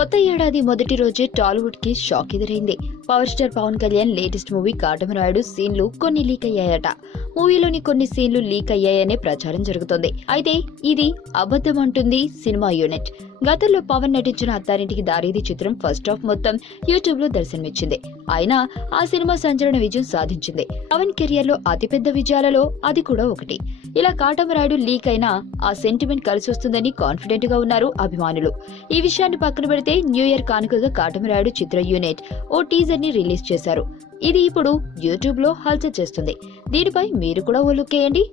కొత్త ఏడాది మొదటి రోజే టాలీవుడ్ కి షాక్ ఎదురైంది. Power star Pawan Kalyan latest movie Katamarayudu సీన్లు కొన్ని లీక్ అయ్యాయట. మూవీలోని కొన్ని సీన్లు లీక్ అయ్యాయనే ప్రచారం జరుగుతోంది. అయితే ఇది అబద్ధం అంటుంది సినిమా యూనిట్. గతంలో పవన్ నటించిన అత్తారింటికి దారేది చిత్రం ఫస్ట్ హాఫ్ మొత్తం యూట్యూబ్ లో దర్శనమిచ్చింది. అయినా ఆ సినిమా సంచలన విజయం సాధించింది. పవన్ కెరియర్ లో అతిపెద్ద విజయాలలో అది కూడా ఒకటి. ఇలా కాటమరాయుడు లీక్ అయినా ఆ సెంటిమెంట్ కలిసొస్తుందని కాన్ఫిడెంట్ గా ఉన్నారు అభిమానులు. ఈ విషయాన్ని పక్కన పెడితే న్యూ ఇయర్ కానుకగా కాటమరాయుడు చిత్ర యూనిట్ ఓ టీజర్ ని రిలీజ్ చేశారు. ఇది ఇప్పుడు యూట్యూబ్ లో హల్చల్ చేస్తుంది. దీనిపై మీరు కూడా ఓ లుక్ వేయండి.